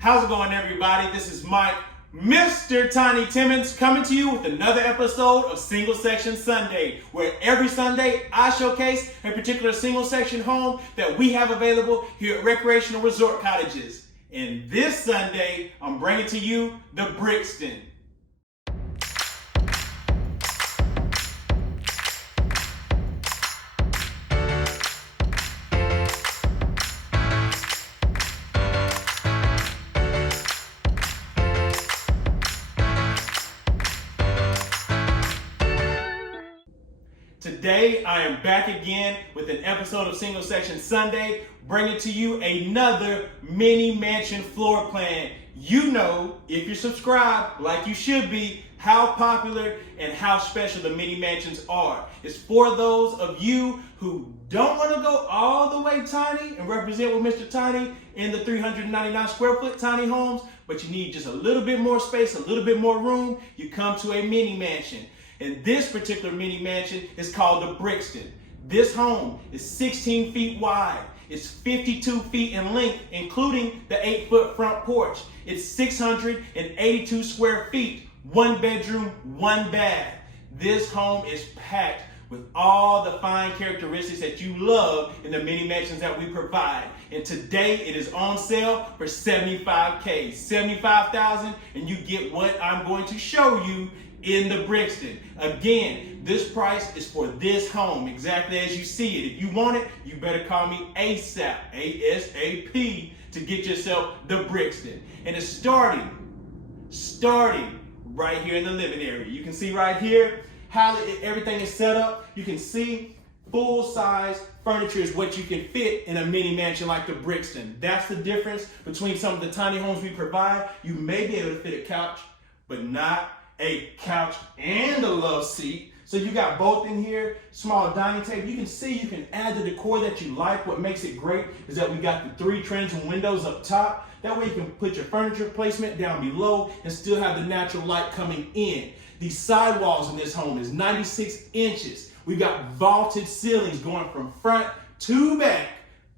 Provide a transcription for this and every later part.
How's it going, everybody? This is Mike, Mr. Tiny Timmons, coming to you with another episode of Single Section Sunday, where every Sunday I showcase a particular single section home that we have available here at Recreational Resort Cottages. And this Sunday, I'm bringing to you the Brixton. Today, I am back again with an episode of Single Section Sunday, bringing to you another mini mansion floor plan. You know, if you're subscribed, like you should be, how popular and how special the mini mansions are. It's for those of you who don't want to go all the way tiny and represent with Mr. Tiny in the 399 square foot tiny homes, but you need just a little bit more space, a little bit more room, you come to a mini mansion. And this particular mini mansion is called the Brixton. This home is 16 feet wide. It's 52 feet in length, including the 8-foot front porch. It's 682 square feet, 1 bedroom, 1 bath. This home is packed with all the fine characteristics that you love in the mini mansions that we provide. And today it is on sale for $75K, $75,000, and you get what I'm going to show you in the Brixton. Again, this price is for this home, exactly as you see it. If you want it, you better call me ASAP, ASAP, to get yourself the Brixton. And it's starting right here in the living area. You can see right here how everything is set up. You can see full-size furniture is what you can fit in a mini mansion like the Brixton. That's the difference between some of the tiny homes we provide. You may be able to fit a couch, but not a couch and a love seat. So you got both in here, small dining table. You can see you can add the decor that you like. What makes it great is that we got the 3 transom windows up top. That way you can put your furniture placement down below and still have the natural light coming in. The sidewalls in this home is 96 inches. We've got vaulted ceilings going from front to back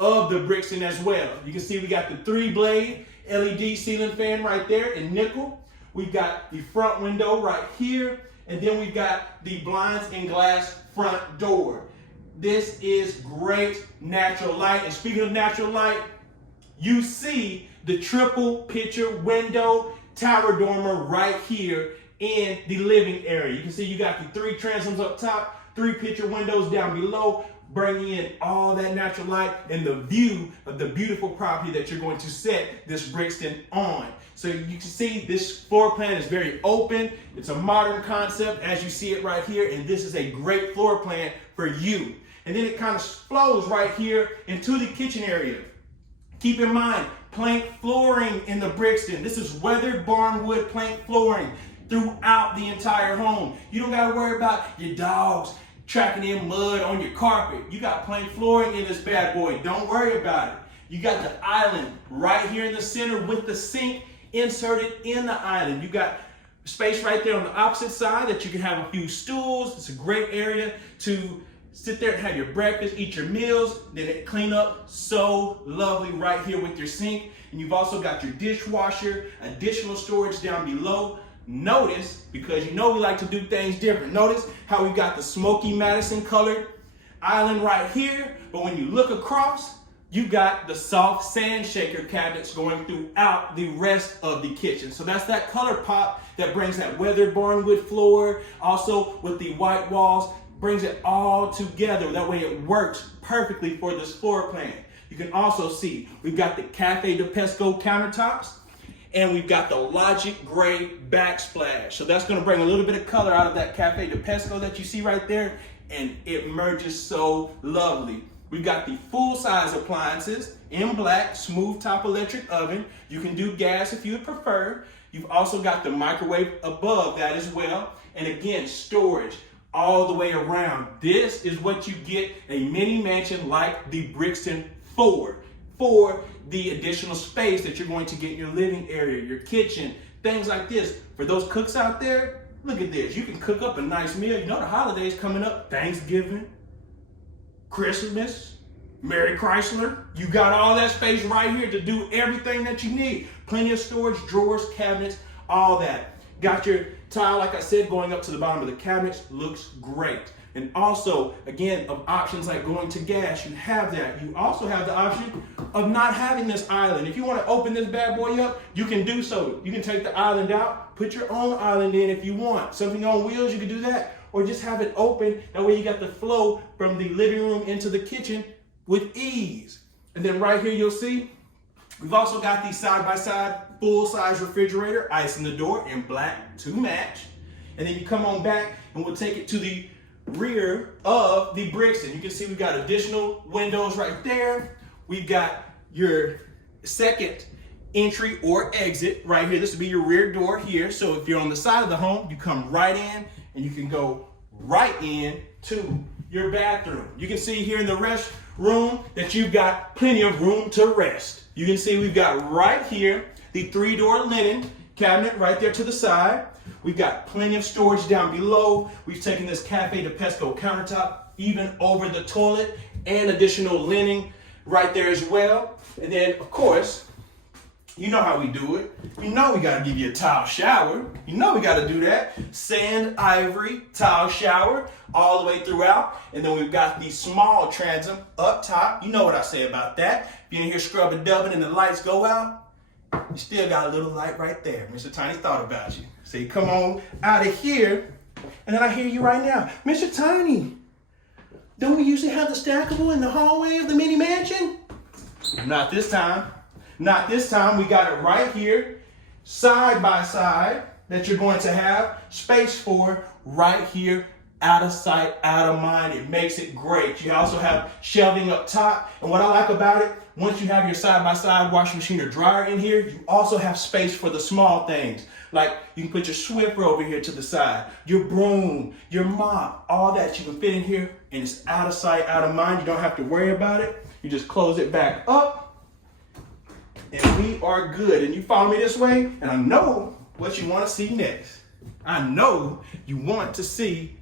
of the Brixton as well. You can see we got the 3-blade LED ceiling fan right there in nickel. We've got the front window right here, and then we've got the blinds and glass front door. This is great natural light. And speaking of natural light, you see the triple picture window tower dormer right here in the living area. You can see you got the 3 transoms up top, 3 picture windows down below, bringing in all that natural light and the view of the beautiful property that you're going to set this Brixton on. So you can see this floor plan is very open. It's a modern concept as you see it right here, and this is a great floor plan for you. And then it kind of flows right here into the kitchen area. Keep in mind, plank flooring in the Brixton. This is weathered barnwood plank flooring throughout the entire home. You don't gotta worry about your dogs tracking in mud on your carpet. You got plank flooring in this bad boy. Don't worry about it. You got the island right here in the center with the sink inserted in the island. You got space right there on the opposite side that you can have a few stools. It's a great area to sit there and have your breakfast, eat your meals, then it clean up so lovely right here with your sink. And you've also got your dishwasher, additional storage down below. Notice, because you know we like to do things different, notice how we got the smoky Madison colored island right here, but when you look across, you got the soft sand shaker cabinets going throughout the rest of the kitchen. So that's that color pop that brings that weathered barnwood floor, also with the white walls, brings it all together. That way it works perfectly for this floor plan. You can also see we've got the Cafe de Pesco countertops, and we've got the Logic Gray backsplash. So that's gonna bring a little bit of color out of that Cafe de Pesco that you see right there, and it merges so lovely. We've got the full-size appliances in black, smooth top electric oven. You can do gas if you would prefer. You've also got the microwave above that as well. And again, storage all the way around. This is what you get a mini mansion like the Brixton for the additional space that you're going to get in your living area, your kitchen, things like this. For those cooks out there, look at this. You can cook up a nice meal. You know the holidays coming up, Thanksgiving, Christmas, Mary Chrysler, you got all that space right here to do everything that you need. Plenty of storage, drawers, cabinets, all that. Got your tile, like I said, going up to the bottom of the cabinets, looks great. And also, again, of options like going to gas, you have that. You also have the option of not having this island. If you want to open this bad boy up, you can do so. You can take the island out, put your own island in if you want. Something on wheels, you can do that. Or just have it open, that way you got the flow from the living room into the kitchen with ease. And then right here you'll see, we've also got the side-by-side full-size refrigerator, ice in the door in black to match. And then you come on back and we'll take it to the rear of the Brixton. You can see we've got additional windows right there. We've got your second entry or exit right here. This will be your rear door here. So if you're on the side of the home, you come right in and you can go right in to your bathroom. You can see here in the restroom that you've got plenty of room to rest. You can see we've got right here the 3-door linen cabinet right there to the side. We've got plenty of storage down below. We've taken this Cafe de Pesco countertop even over the toilet and additional linen right there as well. And then, of course, you know how we do it. You know we gotta give you a tile shower. You know we gotta do that. Sand, ivory, tile shower all the way throughout. And then we've got the small transom up top. You know what I say about that. If you're in here scrubbing, dubbing, and the lights go out, you still got a little light right there. Mr. Tiny thought about you. So you come on out of here, and then I hear you right now. Mr. Tiny, don't we usually have the stackable in the hallway of the mini mansion? Not this time. Not this time. We got it right here, side by side, that you're going to have space for right here, out of sight, out of mind. It makes it great. You also have shelving up top. And what I like about it, once you have your side-by-side washing machine or dryer in here, you also have space for the small things. Like you can put your Swiffer over here to the side, your broom, your mop, all that you can fit in here, and it's out of sight, out of mind. You don't have to worry about it. You just close it back up, and we are good. And you follow me this way, and I know what you want to see next. I know you want to see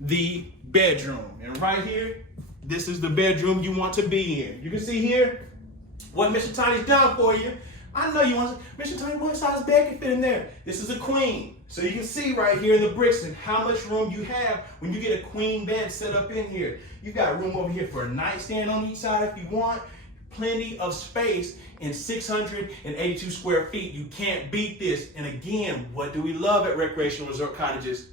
the bedroom. And right here, this is the bedroom you want to be in. You can see here what Mr. Tiny's done for you. I know you want to, Mr. Tiny, what size bed can fit in there? This is a queen. So you can see right here in the Brixton how much room you have when you get a queen bed set up in here. You've got room over here for a nightstand on each side if you want. Plenty of space in 682 square feet. You can't beat this. And again, what do we love at Recreational Resort Cottages?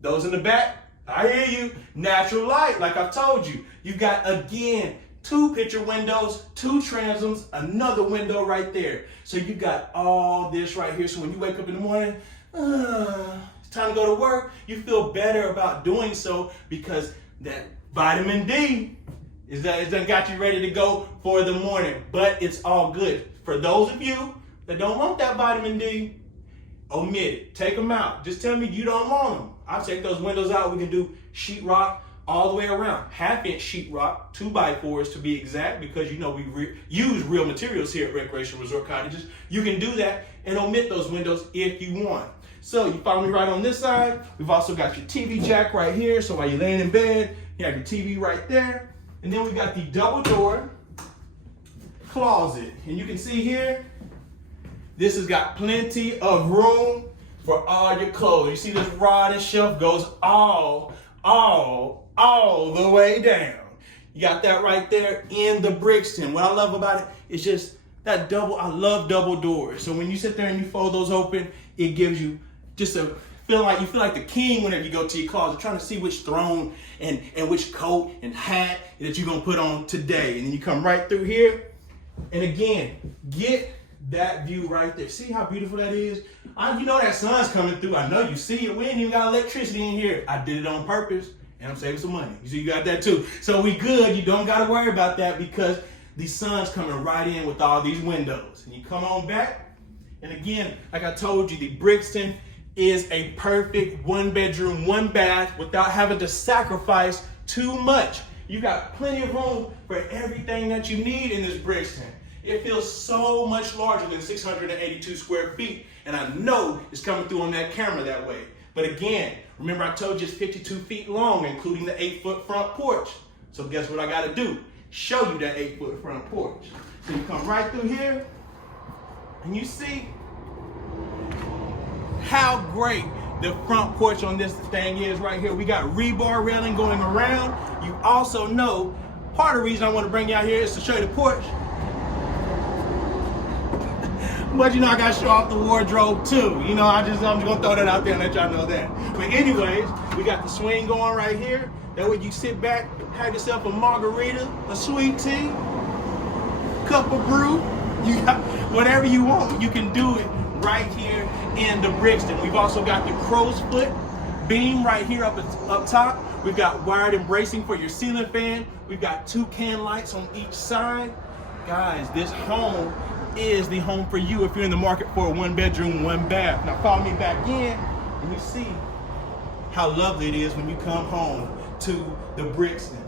Those in the back, I hear you. Natural light, like I've told you. You've got, again, 2 picture windows, 2 transoms, another window right there. So you got all this right here. So when you wake up in the morning, it's time to go to work, you feel better about doing so because that vitamin D is that got you ready to go for the morning. But it's all good. For those of you that don't want that vitamin D, omit it. Take them out. Just tell me you don't want them. I'll take those windows out. We can do sheetrock all the way around. 1/2-inch sheetrock, 2x4s to be exact, because you know we use real materials here at Recreational Resort Cottages. You can do that and omit those windows if you want. So you follow me right on this side. We've also got your TV jack right here. So while you're laying in bed, you have your TV right there. And then we've got the double door closet. And you can see here, this has got plenty of room for all your clothes. You see this rod and shelf goes all the way down. You got that right there in the Brixton. What I love about it is just that double, I love double doors. So when you sit there and you fold those open, it gives you just a you feel like the king whenever you go to your closet, trying to see which throne and which coat and hat that you're gonna put on today. And then you come right through here. And again, get that view right there. See how beautiful that is? You know that sun's coming through. I know you see it. We ain't even got electricity in here. I did it on purpose, and I'm saving some money. You see, you got that too. So we good. You don't got to worry about that because the sun's coming right in with all these windows. And you come on back, and again, like I told you, the Brixton is a perfect 1-bedroom, 1-bath without having to sacrifice too much. You got plenty of room for everything that you need in this Brixton. It feels so much larger than 682 square feet. And I know it's coming through on that camera that way. But again, remember I told you it's 52 feet long, including the 8-foot front porch. So guess what I gotta do? show you that 8-foot front porch. So you come right through here, and you see how great the front porch on this thing is right here. We got rebar railing going around. You also know, part of the reason I want to bring you out here is to show you the porch. But you know, I got to show off the wardrobe too. You know, I'm just gonna throw that out there and let y'all know that. But anyways, we got the swing going right here. That way you sit back, have yourself a margarita, a sweet tea, cup of brew. You got whatever you want. You can do it right here in the Brixton. We've also got the crow's foot beam right here up top. We've got wired embracing for your ceiling fan. We've got 2 can lights on each side. Guys, this home is the home for you if you're in the market for a 1-bedroom, 1-bath. Now follow me back in and you see how lovely it is when you come home to the Brixton.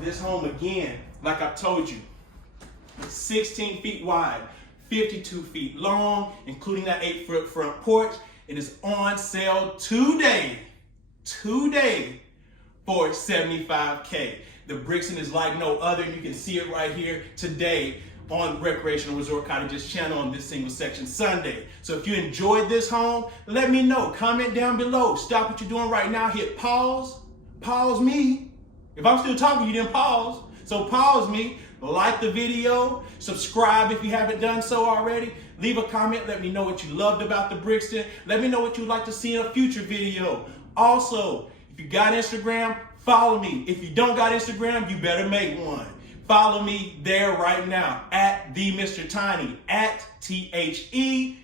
This home, again, like I told you, 16 feet wide, 52 feet long, including that 8-foot front porch. It is on sale today for $75K. The Brixton is like no other. You can see it right here today on Recreational Resort Cottages channel on this single section Sunday. So if you enjoyed this home, let me know. Comment down below. Stop what you're doing right now. Hit pause. Pause me. If I'm still talking, you didn't pause. So pause me. Like the video. Subscribe if you haven't done so already. Leave a comment. Let me know what you loved about the Brixton. Let me know what you'd like to see in a future video. Also, if you got Instagram, follow me. If you don't got Instagram, you better make one. Follow me there right now at the Mr. Tiny, at TheMRTINY.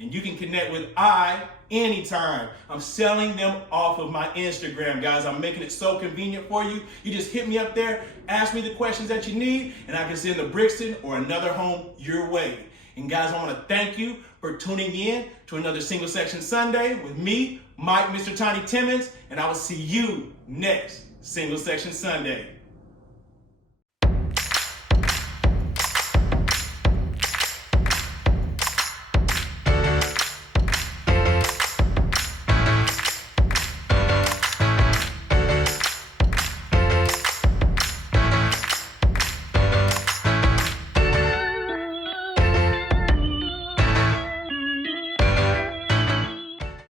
And you can connect with I anytime. I'm selling them off of my Instagram, guys. I'm making it so convenient for you. You just hit me up there, ask me the questions that you need, and I can send the Brixton or another home your way. And guys, I want to thank you for tuning in to another Single Section Sunday with me, Mike, Mr. Tiny Timmons, and I will see you next Single Section Sunday.